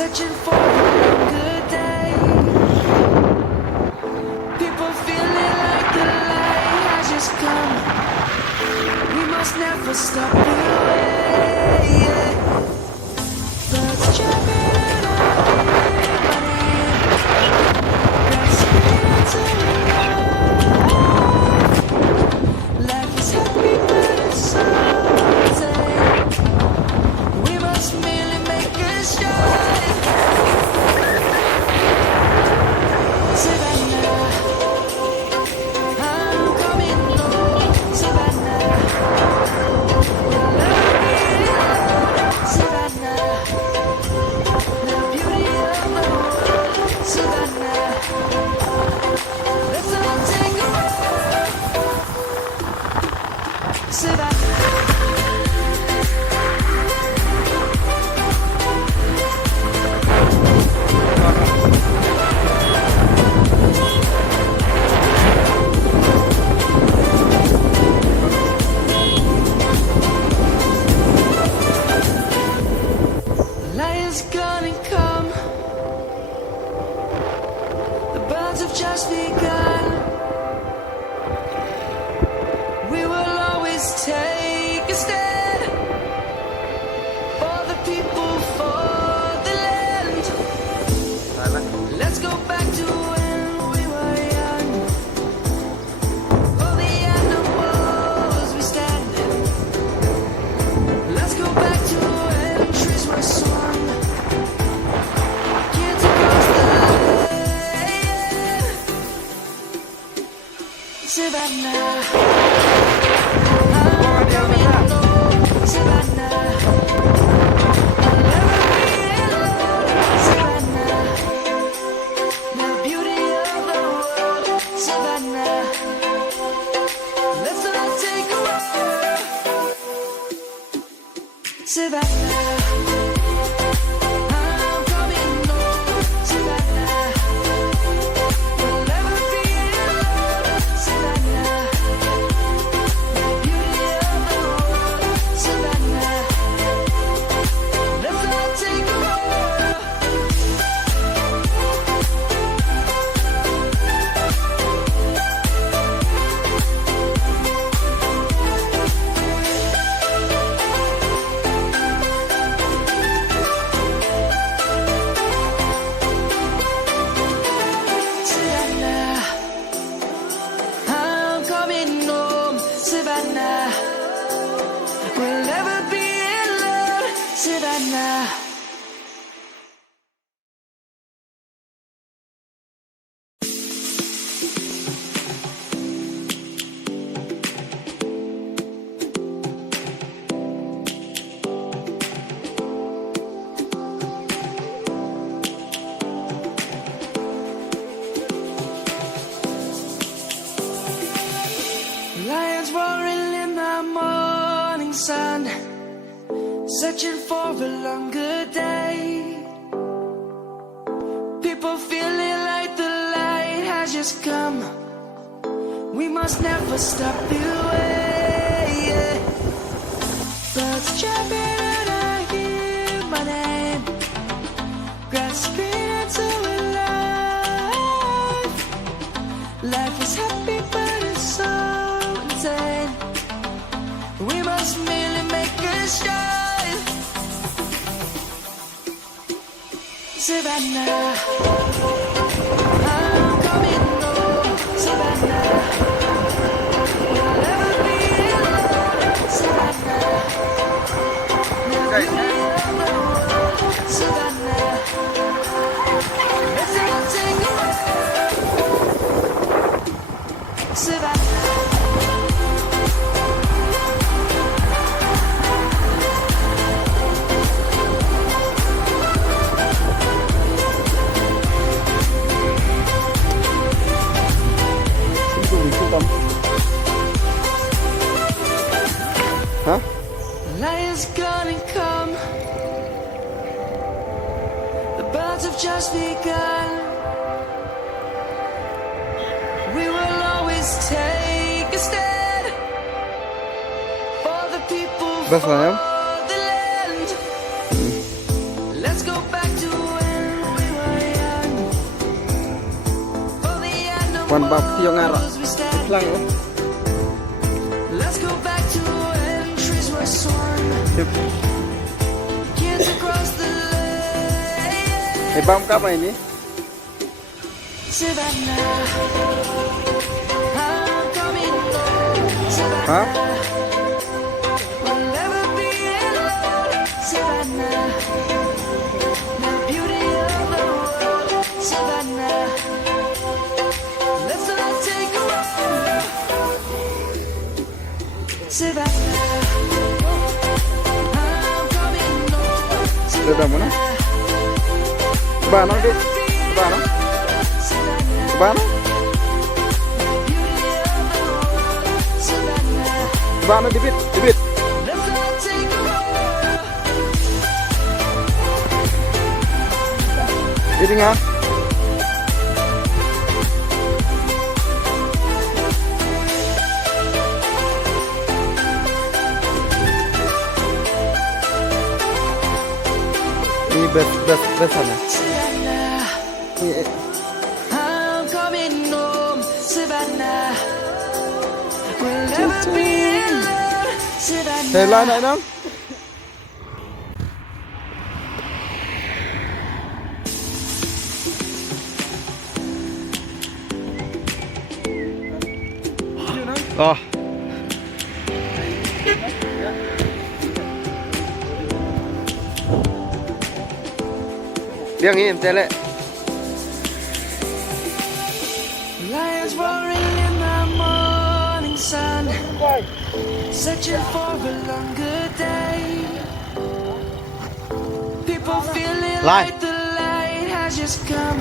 searching for a good day. People feeling like the light has just come. We must never stop the way. Birds chirping and I hear my name, grasping into life. Life is happy but it's so tame. We must merely make a stride. Savannah, I'm coming home. Savannah, we'll never be alone. Savannah, the beauty of the world. Savannah, let's all take a ride. Savannah. Lion's gonna come. The birds have just begun. We will always take a stand for the people, for the land. Let's go back to when we were young. For the animals we stand. Let's go back to when trees were swung. Kids across the land. Savannah, I'm coming home. Savannah, I'll never be alone. Savannah, the beauty of the world. Savannah, let's all take a ride. Savannah, I'm coming home. Savannah, we'll never be alone. Savannah, the beauty of the world. Savannah, let's all take a ride. Savannah, I'm coming home. Savannah, we'll never be alone. Savannah. Lions roaring in the morning sun, searching for a longer day. People feeling like the light has just come. We must never stop the way. Birds chirping and I hear my name, grasping into life. Life is happy but it's so insane. We must merely make a stride. Savannah, I'm coming home. Savannah, we'll never be alone. Savannah, the beauty of the world. Savannah, let's all take a ride. Savannah. Hả? Lion's gonna come. The birds have just begun. We will always take a stand for the people, Best for I am. the land. Let's go back to Wan bab tiyo nga ra. as we stand. Lang oh. Let's go back to when trees were swung. Kids across the lake. May bam ka ba ini? Savannah, I'm coming home. Savannah, Ha? we'll never be alone. Savannah, the beauty of the world. Savannah, let's not take a walk. Savannah, I'm coming home. Sudah mana? Bano di? Bano? Bano? Bano dibit, dibit. Let's not take a walk. Ini nga. Ini best sana. Savannah, Ini I'm coming home. Savannah, we'll never be alone. Savannah, Thầy lan lại lắm. Ờ. Điên ý em tên lệ. lions roaring in the morning sun, searching for a longer day. People feeling Lion. like the light has just come.